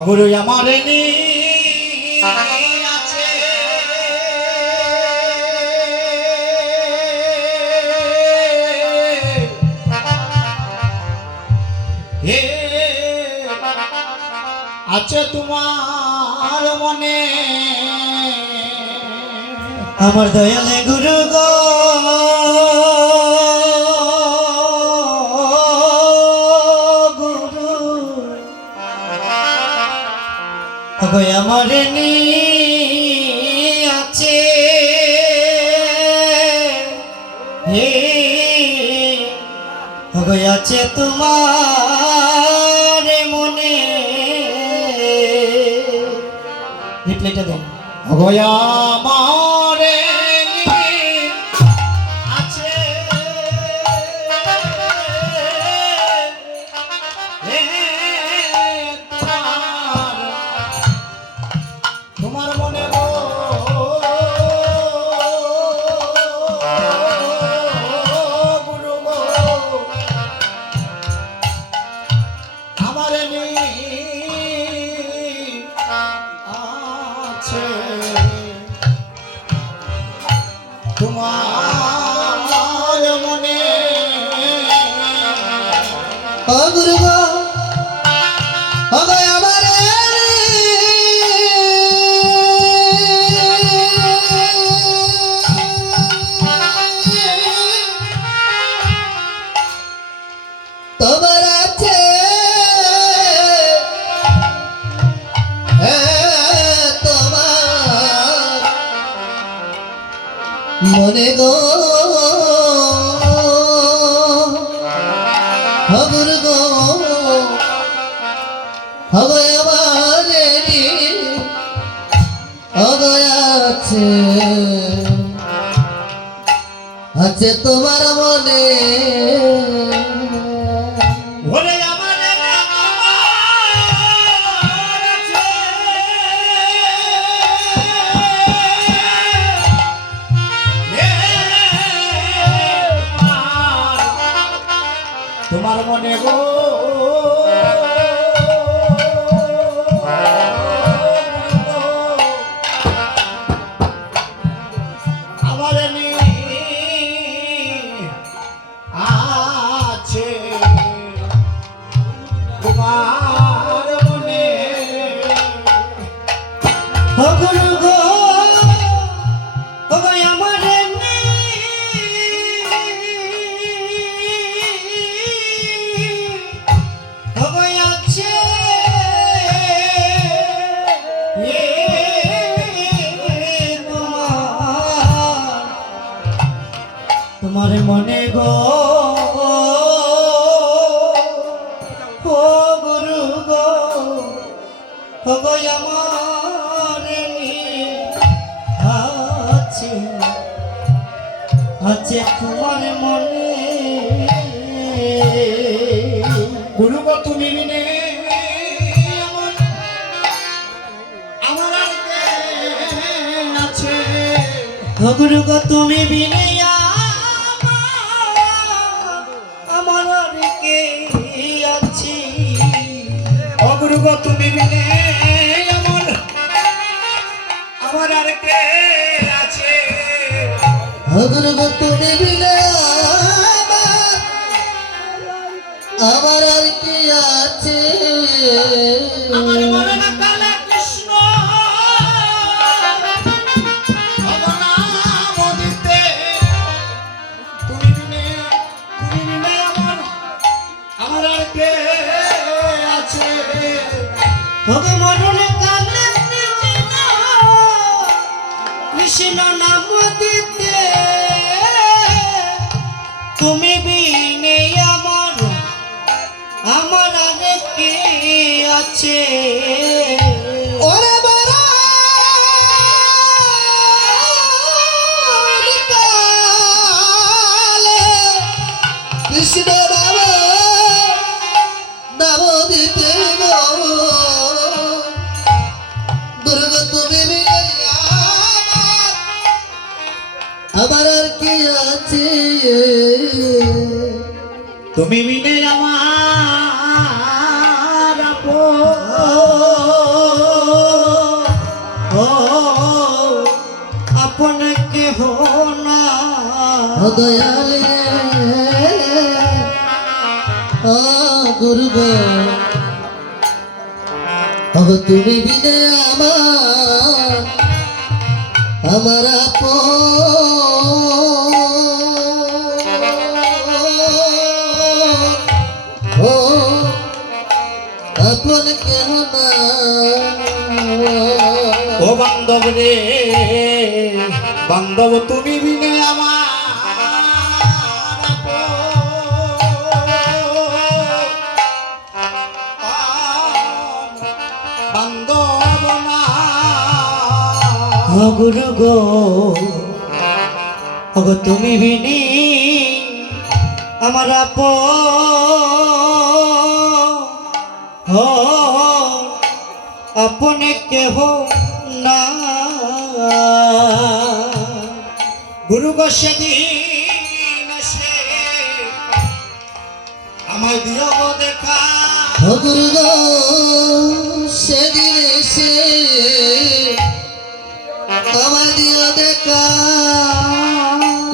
গুরু আমার নি আছে হে আছে তোমার মনে আমার দয়ালে গুরু গো আমার নি আছে হে আছে তোমার মনে রিপ্লাইটা দেন আমার আছে তোমার মনে গো গুরু গো আমার আছে তোমার মনে ও গুরু গো ও গো আমার তোমার আছে তোমার মনে গো হবুর গো হবে আমার আছে আছে তোমার মনে তোমার মনে গো আমার আছে তোমার মনে গুরু গো আমার তোমার মনে গো ও গুরু গো আমার আছে আছে তোমার মনে গুরু গো তুমি বিনে আমার আছে গুরু গো তুমি বিনে গুরু গো তুমি বিনে আমার আর কে আছে গুরু গো তুমি বিনে আমার আর কে আছে আমার মনে না কালে কৃষ্ণ নাম দিতে তুমি বিনে আমার আর কে আছে ভগে মননে কালে কৃষ্ণ নাম দিতে তুমি বিনে আমার আগে কে আছে ওরে বাবা কৃষ্ণ নাম দিতে দুর্গা তুমি আমার আর কি আছে তুমি বিনে আমার আপন ও দয়ালে ও গুরু গো ওগো তুমি বিনে আমার আপন কেহ না ও বান্ধব রে বান্ধব তুমি বিনে আমার বান্ধব না ও গুরু গো ওগো তুমি বিনি আমার আপনে কেহ না গুরু গো সেদিন এসে আমায় দিও গো দেখা ও গুরু গো সেদিন এসে আমার দিও দেখা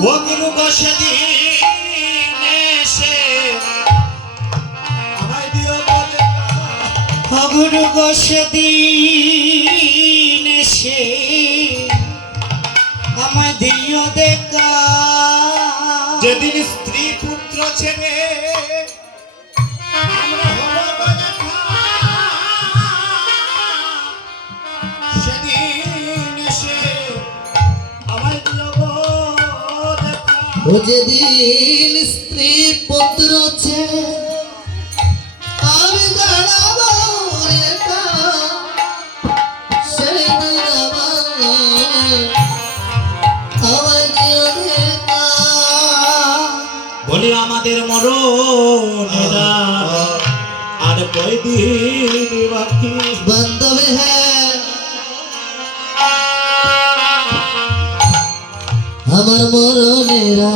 ও গুরু গো সেদিন এসে আমায় দিও গো দেখা ও গুরু গো সেদিন এসে আমায় দিও দেখা যেদিন স্ত্রী পুত্র ছেড়ে আমরা হবো গো দেখা, সেদিন এসে আমায় দিও গো দেখা। ও যেদিন স্ত্রী পুত্র ছেড়ে আমি দাঁড়াবো একা সেদিন আমার দিও দেখা বলি আমাদের মরণেরা আর কয়দিন বাকি বান্ধবী হ্যাঁ আমার মরণেরা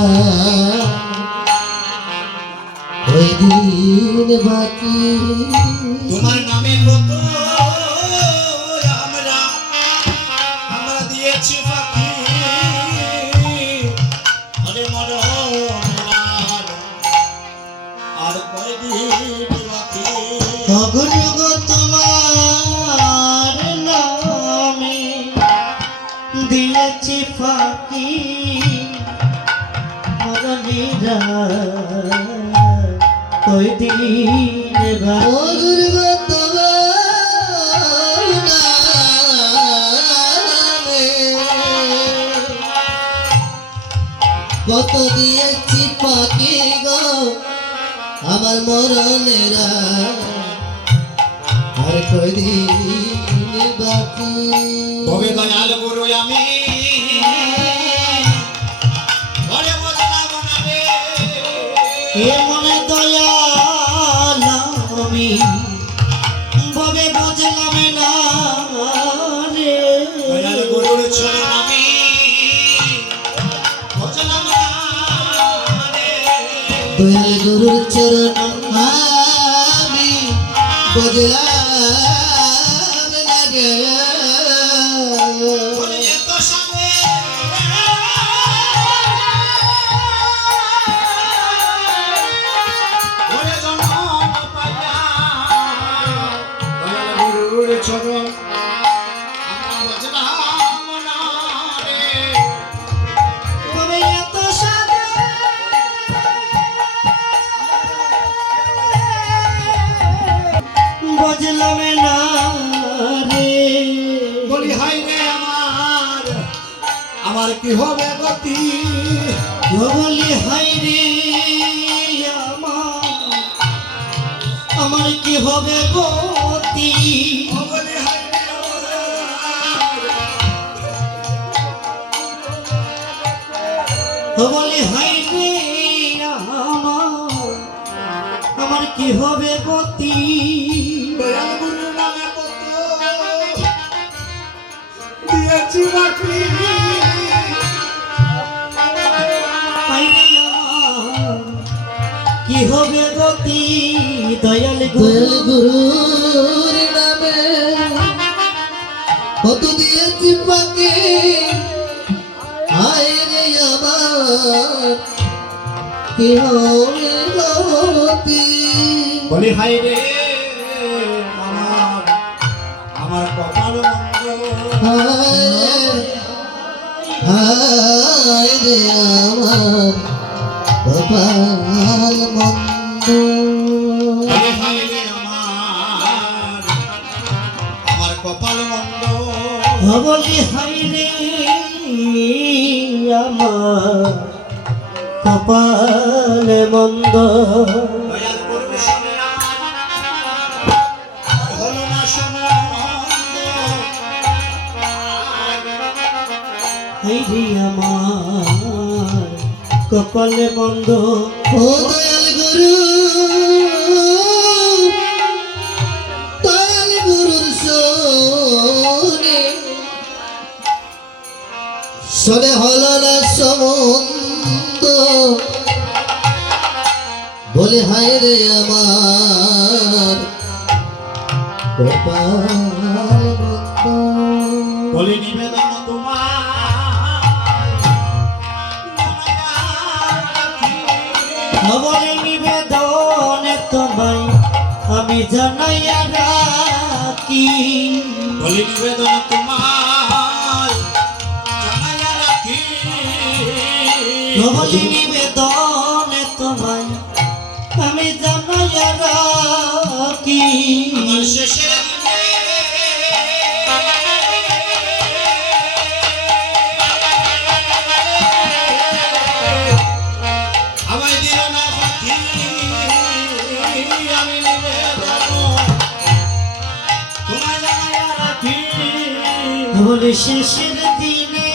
ওই দিন বাকি তোমার নামে কত আমরা আমরা দিয়েছি বাকি আরে মরণেরা আর কয়দিন বাকি অগুরুগ তোমার নামে দিয়েছি ফাঁকি মরণীরা কই দিন ও গুরু তোমার নামে কত দিয়েছি পাখি গো আমার মরণেরা আর কয়দিন বাকি তবে দয়াল গুরু আমি ঘরে বসলাম না রে এ মনে দয়াল আমি ববে বুঝলাম না রে দয়াল গুরুর চরণ আমি বসলাম না রে দয়াল গুরুর চরণ আমি বজলাম না গে বলে এত সামনে ওরে জন্ম পাইয়া দয়াল গুরুর চরণ আমরা বসলাম না রে ববে এত সাদে বুঝলাম না রে বলি হাই রে আমার কি হবে গতি বলি হাই রে আমার কি হবে গতি ও বলি হাই রে বলি হাই রে আমার কি হবে গতি দয়াল গুরু নামে কত দিয়েছি বাকি হাই রে কি হবে গতি দয়াল দয়াল গুরু গুরুর নামে কত দিয়েছি পাখি আয় রে আমার কি হবে গতি বলি হাই রে আমার আমার কপাল মন্দ হায় রে আমার কপাল মন্দ বলি হাই রে আমার কপাল মন্দ বলি হাই রে আমার কপালে মন্দ দয়াল করবে শুনে হলো না সম্বন্ধ হাই রে আমার কপালে মন্দ ও দয়াল গুরু দয়াল গুরুর সোনে সোনে হলো না সম্বন্ধ বলে হায় রে আমার কপাল মন্দ বলি নিবেদন তোমার বলে নিবেদন তোমায় আমি জানাইয়া রাখি বলি নিবেদন তোমার জানাইয়া রাখি বলে নিবেদন তোমায় আমি জানাইয়া রাখি আমার শেষের দিনে আমায় দিও না পাখি আমি নিবেদন তোমায় জানাইয়া রাখি বলে শেষের দিনে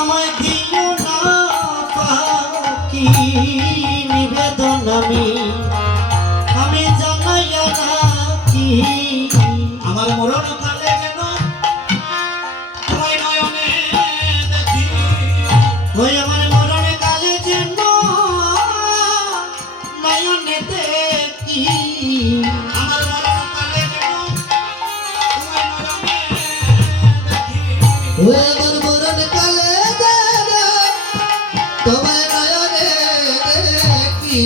আমায় দিও না পাখি নিবেদন আমি জানাইয়া রাখি আমার মরণ কালে যেন তোমায় নয়নে দেখি ওই আমার মরণে কালে যেন নয়নে দেখি আমার মরণ কালে যেন তোমায় নয়নে দেখি ও আমার মরণ কালে তোমায় নয়নে দেখি